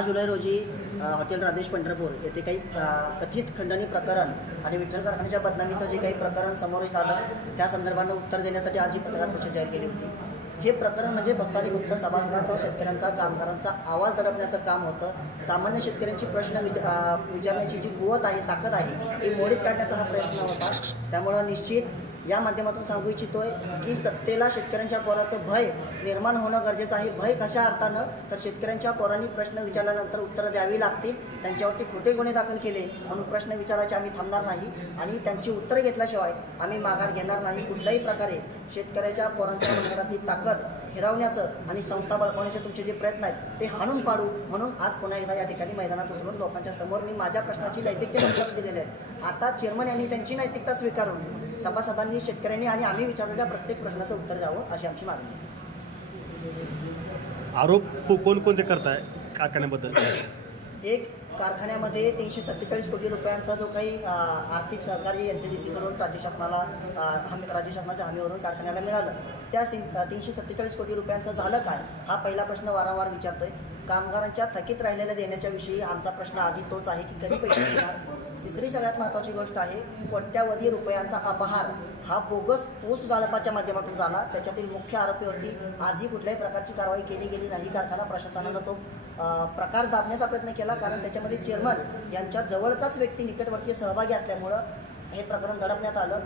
10 जुलै रोजी हॉटेल राजेश पंढरपूर येथे काही कथित खंडणी प्रकरण आणि विठ्ठल कारखान्याच्या बदनामीचं जे काही प्रकरण समोर आलं त्या संदर्भानं उत्तर देण्यासाठी आज ही पत्रकार परिषद जाहीर केली होती। हे प्रकरण म्हणजे फक्त आणि फक्त सभासदांचा, शेतकऱ्यांचा, कामगारांचा आवाज दडपण्याचं काम होतं। सामान्य शेतकऱ्यांची प्रश्न विचारण्याची जी कुवत आहे, ताकद आहे, ती मोडीत काढण्याचा हा प्रयत्न होता। त्यामुळे निश्चित या माध्यमातून सांगू इच्छितोय की सत्तेला शेतकऱ्यांच्या पोराचं भय निर्माण होणं गरजेचं आहे। भय कशा अर्थानं तर शेतकऱ्यांच्या पोरांनी प्रश्न विचारल्यानंतर उत्तरं द्यावी लागतील, त्यांच्यावरती खोटे गुन्हे दाखल केले म्हणून प्रश्न विचारायचे आम्ही थांबणार नाही आणि त्यांची उत्तरं घेतल्याशिवाय आम्ही माघार घेणार नाही। कुठल्याही प्रकारे शेतकऱ्याच्या पोरांच्या मनगटातली ताकद हिरावण्याचं आणि संस्था बळकावण्याचे तुमचे जे प्रयत्न आहेत ते हाणून पाडू म्हणून आज पुन्हा एकदा या ठिकाणी मैदानात उतरून लोकांच्या समोर मी माझ्या प्रश्नाची नैतिकतेने उत्तरं दिलेली आहेत। आता चेअरमन यांनी त्यांची नैतिकता स्वीकारून सभासदांनी, शेतकऱ्यांनी आणि आम्ही विचारलेल्या प्रत्येक प्रश्नाचं उत्तर द्यावं अशी आमची मागणी आहे। आरोप कोणकोणते करताय कारखान्याबद्दल? एक, कारखान्यामध्ये 347 कोटी रुपयांचा जो काही आर्थिक सहकार्य NCDC करून राज्य शासनाच्या हमीवरून कारखान्याला मिळालं, त्या 347 कोटी रुपयांचं झालं काय हा पहिला प्रश्न वारंवार विचारतोय। कामगारांच्या थकीत राहिलेल्या देण्याच्या विषयी आमचा प्रश्न आजही तोच आहे की कधी पैसे देणार। तिसरी सगळ्यात महत्त्वाची गोष्ट आहे, कोट्यावधी रुपयांचा अपहार हा बोगस ऊस गाळपाच्या माध्यमातून झाला। त्याच्यातील मुख्य आरोपीवरती आजही कुठल्याही प्रकारची कारवाई केली गेली नाही। कारखाना प्रशासनानं तो प्रकार दाबण्याचा प्रयत्न केला, कारण त्याच्यामध्ये चेअरमन यांच्या जवळचाच व्यक्ती निकटवर्तीय सहभागी असल्यामुळं हे प्रकरण दडपण्यात आलं।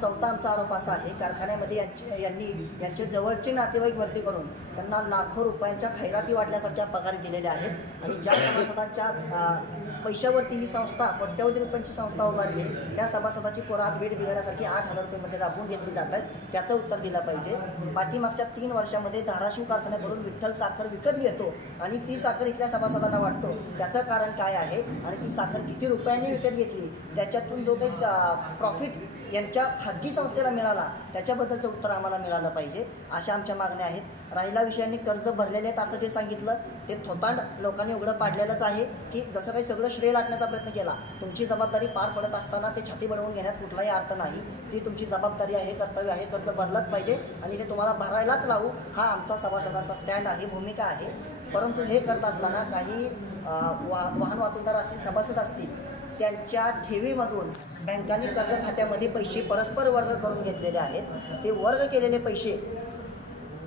चौथा आमचा आरोप असा आहे, कारखान्यामध्ये यांचे जवळचे नातेवाईक भरती करून त्यांना लाखो रुपयांच्या खैराती वाटण्यासारख्या पगार दिलेल्या आहेत आणि ज्या सभासदांच्या पैशावरती ही संस्था कोट्यावधी रुपयांची संस्था उभारली, त्या सभासदाची पोरं आज वेट बिघाडण्यासाठी 8,000 रुपयांमध्ये राबवून घेतली जात आहेत, त्याचं उत्तर दिलं पाहिजे। पाठीमागच्या 3 वर्षामध्ये धाराशिव कारखान्याकडून विठ्ठल साखर विकत घेतो आणि ती साखर इथल्या सभासदांना वाटतो, त्याचं कारण काय आहे आणि ती साखर किती रुपयांनी विकत घेतली, त्याच्यातून जो काही प्रॉफिट यांच्या खाजगी संस्थेला मिळाला त्याच्याबद्दलचं उत्तर आम्हाला मिळालं पाहिजे, अशा आमच्या मागण्या आहेत। राहिला विषयांनी कर्ज भरलेले आहेत असं जे सांगितलं ते थोतांड लोकांनी उघडं पाडलेलंच आहे की जसं काही सगळं श्रेय लाटण्याचा प्रयत्न केला। तुमची जबाबदारी पार पडत असताना ते छाती बळवून घेण्यात कुठलाही अर्थ नाही। ती तुमची जबाबदारी आहे, कर्तव्य आहे, कर्ज भरलंच पाहिजे आणि ते तुम्हाला भरायलाच लावू हा आमचा सभासदांचा स्टँड आहे, भूमिका आहे। परंतु हे करत असताना काही वाहन वाहतूकदार असतील, सभासद असतील, त्यांच्या ठेवीमधून बँकांनी कर्ज खात्यामध्ये पैसे परस्पर वर्ग करून घेतलेले आहेत। ते वर्ग केलेले पैसे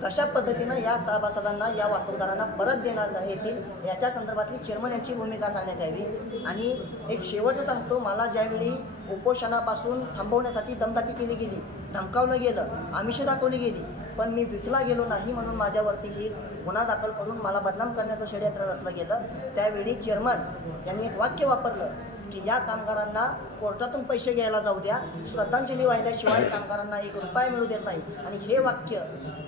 कशा पद्धतीनं या सभासदांना, या वाहतूकदारांना परत देण्यात येतील याच्या संदर्भातली चेअरमन यांची भूमिका सांगण्यात यावी। आणि एक शेवटचं सांगतो, मला ज्यावेळी उपोषणापासून थांबवण्यासाठी दमदाटी केली गेली, धमकावलं गेलं, आमिषं दाखवली गेली, पण मी विकला गेलो नाही म्हणून माझ्यावरती ही गुन्हा दाखल करून मला बदनाम करण्याचं षडयंत्र रचलं गेलं, त्यावेळी चेअरमन यांनी एक वाक्य वापरलं की या कामगारांना कोर्टातून पैसे घ्यायला जाऊ द्या, श्रद्धांजली वाहिल्याशिवाय कामगारांना 1 रुपया मिळू देत नाही। आणि हे वाक्य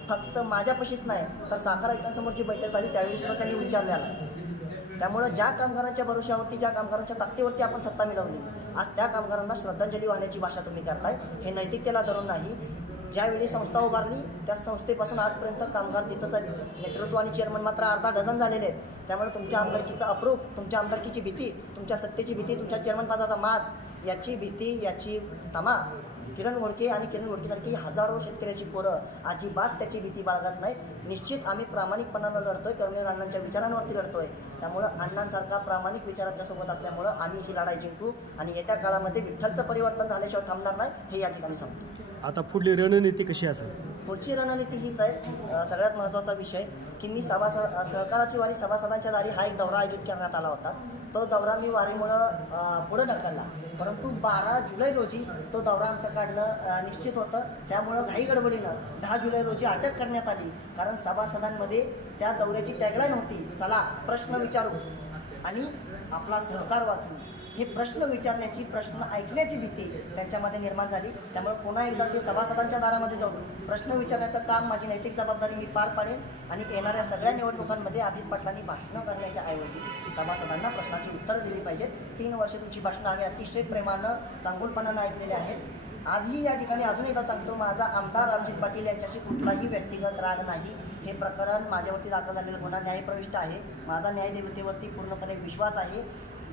फक्त माझ्यापाशीच नाही तर साखर आयुक्तांसमोरची बैठक झाली त्यावेळी सुद्धा त्यांनी उच्चारलेला। त्यामुळे ज्या कामगारांच्या भरोशावरती, ज्या कामगारांच्या ताकदीवरती आपण सत्ता मिळवली, आज त्या कामगारांना श्रद्धांजली वाहण्याची भाषा तुम्ही करताय, हे नैतिकतेला धरून नाही। ज्यावेळी संस्था उभारली त्या संस्थेपासून आजपर्यंत कामगार तिथंच नेतृत्व आणि चेअरमन मात्र अर्धा डझन झालेले आहेत। त्यामुळे तुमच्या आमदारकीचा अप्रूप, तुमच्या आमदारकीची भीती, तुमच्या सत्तेची भीती, तुमच्या चेअरमन पदाचा माज याची भीती, याची तमा किरण घोडके आणि किरण घोडकेसारखी हजारो शेतकऱ्याची पोरं अजिबात त्याची भीती बाळगत नाही। निश्चित आम्ही प्रामाणिकपणानं लढतोय, कर्मवीर अण्णांच्या विचारांवरती लढतोय। त्यामुळं अण्णांसारखा प्रामाणिक विचार आमच्यासोबत असल्यामुळं आम्ही ही लढाई जिंकू आणि येत्या काळामध्ये विठ्ठलचं परिवर्तन झाल्याशिवाय थांबणार नाही, हे या ठिकाणी सांगतो। आता पुढली रणनीती कशी असेल? पुढची रणनीती हीच आहे, सगळ्यात महत्त्वाचा विषय की मी सहकाराची वारी सभासदांच्या दारी हा एक दौरा आयोजित करण्यात आला होता। तो दौरा मी वारीमुळं पुढे ढकलला, परंतु 12 जुलै रोजी तो दौरा आमचं काढणं निश्चित होतं। त्यामुळं घाई गडबडीनं 10 जुलै रोजी अटक करण्यात आली, कारण सभासदांमध्ये त्या दौऱ्याची टॅगलाईन होती, चला प्रश्न विचारू आणि आपला सहकार वाचवू। हे प्रश्न विचारण्याची, प्रश्न ऐकण्याची भीती त्यांच्यामध्ये निर्माण झाली। त्यामुळे पुन्हा एकदा ते सभासदांच्या दारामध्ये जाऊन प्रश्न विचारण्याचं काम, माझी नैतिक जबाबदारी मी पार पाडेन आणि येणाऱ्या सगळ्या निवडणुकांमध्ये अभित पाटलांनी भाषणं करण्याच्या ऐवजी सभासदांना प्रश्नाची उत्तरं दिली पाहिजेत। 3 वर्ष तुमची भाषणं आम्ही अतिशय प्रेमानं, चांगुलपणानं ऐकलेले आहेत। आजही या ठिकाणी अजून एकदा सांगतो, माझा आमदार अभिजित पाटील यांच्याशी कुठलाही व्यक्तिगत राग नाही। हे प्रकरण माझ्यावरती दाखल झालेला गुन्हा न्यायप्रविष्ट आहे, माझा न्यायदेवतेवरती पूर्णपणे विश्वास आहे।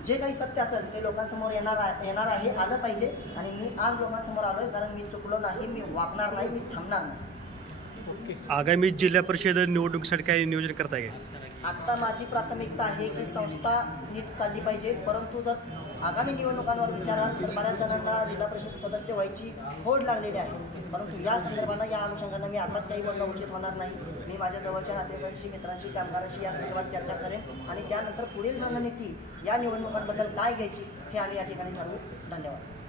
जे काही सत्य असेल ते लोकांसमोर येणार आहे, आलं पाहिजे आणि मी आज लोकांसमोर आलोय, कारण मी चुकलो नाही, मी वागणार नाही, मी थांबणार नाही। आगामी जिल्हा परिषद निवडणुकीसाठी काही नियोजन करताय का? आत्ता माझी प्राथमिकता आहे की संस्था नीट चालली पाहिजे, परंतु जर आगामी निवडणुकांवर विचाराल तर बऱ्याच जणांना जिल्हा परिषद सदस्य व्हायची होड लागलेली आहे. परंतु या संदर्भानं या अनुषंगानं मी आताच काही बोलणं उचित होणार नाही. मी माझ्या जवळच्या नातेवाईकांशी, मित्रांशी, कामगारांशी या संदर्भात चर्चा करेन आणि त्यानंतर पुढील रणनीती या निवडणुकांबद्दल काय घ्यायची हे आम्ही या ठिकाणी ठरवू. धन्यवाद.